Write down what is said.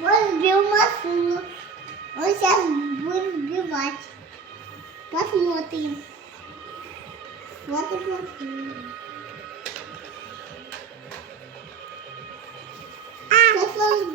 Он сбил машину. Он сейчас будет сбивать. Посмотрим. Вот и машина. Сейчас он